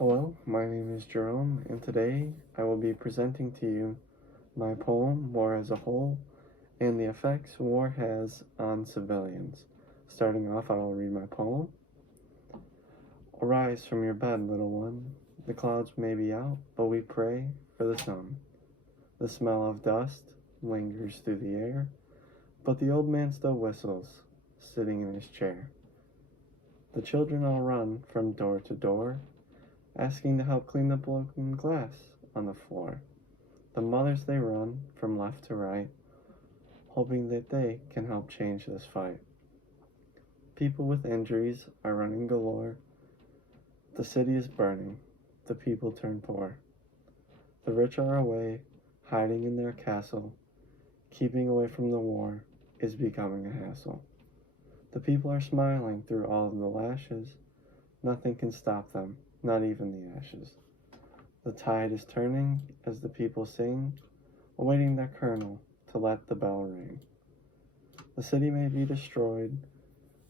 Hello, my name is Jerome, and today I will be presenting to you my poem, War as a Whole, and the effects war has on civilians. Starting off, I will read my poem. Arise from your bed, little one. The clouds may be out, but we pray for the sun. The smell of dust lingers through the air, but the old man still whistles, sitting in his chair. The children all run from door to door, asking to help clean the broken glass on the floor. The mothers they run from left to right, hoping that they can help change this fight. People with injuries are running galore. The city is burning. The people turn poor. The rich are away, hiding in their castle. Keeping away from the war is becoming a hassle. The people are smiling through all of the lashes. Nothing can stop them, not even the ashes. The tide is turning as the people sing, awaiting their colonel to let the bell ring. The city may be destroyed,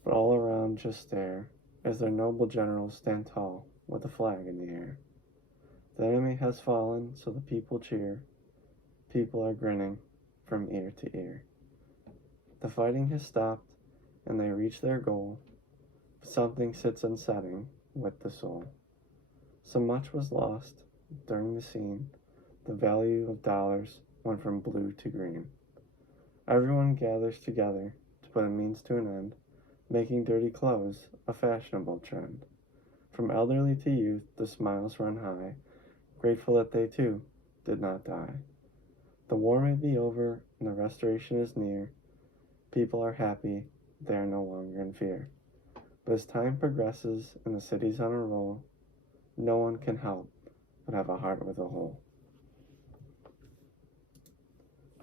but all around just stare as their noble generals stand tall with a flag in the air. The enemy has fallen, so the people cheer. People are grinning from ear to ear. The fighting has stopped, and they reach their goal. Something sits unsetting with the soul. So much was lost during the scene. The value of dollars went from blue to green. Everyone gathers together to put a means to an end, making dirty clothes a fashionable trend. From elderly to youth, the smiles run high, grateful that they too did not die. The war may be over and the restoration is near. People are happy, they are no longer in fear. But as time progresses and the city's on a roll, no one can help but have a heart with a hole.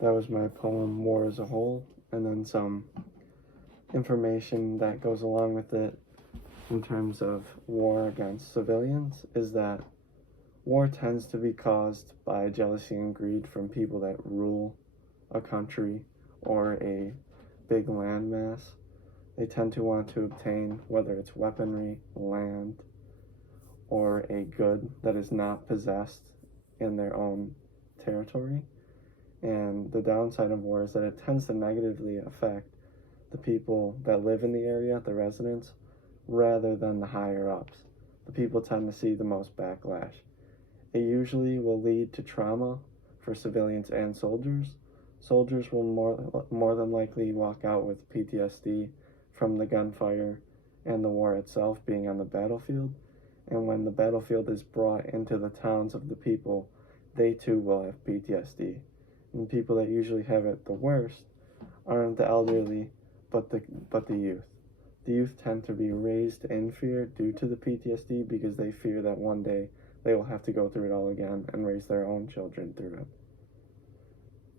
That was my poem, War as a Whole, and then some information that goes along with it in terms of war against civilians is that war tends to be caused by jealousy and greed from people that rule a country or a big landmass. They tend to want to obtain, whether it's weaponry, land, or a good that is not possessed in their own territory. And the downside of war is that it tends to negatively affect the people that live in the area, the residents, rather than the higher ups. The people tend to see the most backlash. It usually will lead to trauma for civilians and soldiers. Soldiers will more than likely walk out with PTSD from the gunfire and the war itself being on the battlefield. And when the battlefield is brought into the towns of the people, they too will have PTSD. And people that usually have it the worst aren't the elderly, but the youth. The youth tend to be raised in fear due to the PTSD because they fear that one day they will have to go through it all again and raise their own children through it.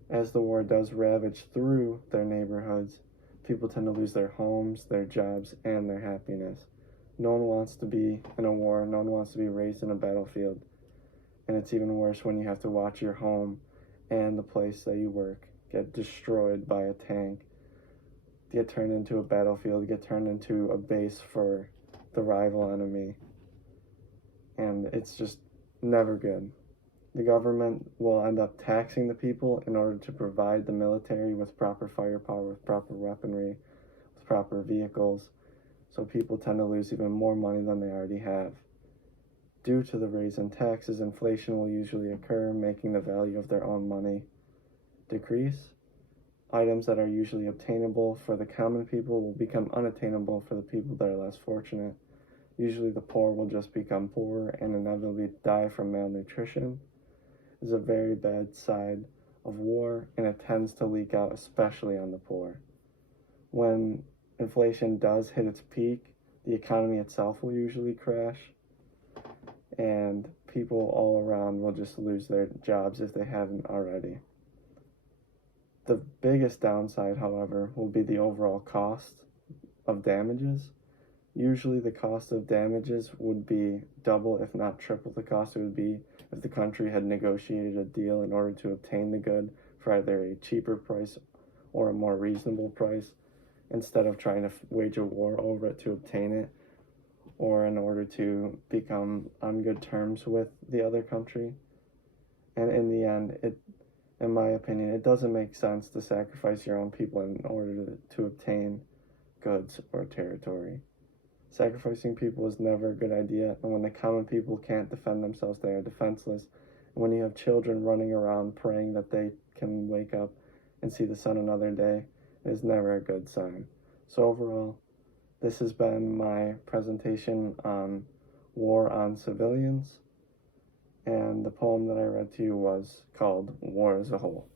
As the war does ravage through their neighborhoods, people tend to lose their homes, their jobs, and their happiness. No one wants to be in a war, no one wants to be raised in a battlefield. And it's even worse when you have to watch your home and the place that you work get destroyed by a tank, get turned into a battlefield, get turned into a base for the rival enemy. And it's just never good. The government will end up taxing the people in order to provide the military with proper firepower, with proper weaponry, with proper vehicles. So people tend to lose even more money than they already have. Due to the raise in taxes, inflation will usually occur, making the value of their own money decrease. Items that are usually obtainable for the common people will become unattainable for the people that are less fortunate. Usually the poor will just become poorer and inevitably die from malnutrition. Is a very bad side of war, and it tends to leak out especially on the poor. When inflation does hit its peak, the economy itself will usually crash, and people all around will just lose their jobs if they haven't already. The biggest downside, however, will be the overall cost of damages. Usually the cost of damages would be double, if not triple the cost it would be if the country had negotiated a deal in order to obtain the good for either a cheaper price or a more reasonable price, instead of trying to wage a war over it to obtain it, or in order to become on good terms with the other country. And in the end, in my opinion, it doesn't make sense to sacrifice your own people in order to obtain goods or territory. Sacrificing people is never a good idea, and when the common people can't defend themselves, they are defenseless. And when you have children running around praying that they can wake up and see the sun another day, it is never a good sign. So overall, this has been my presentation on war on civilians, and the poem that I read to you was called War as a Whole.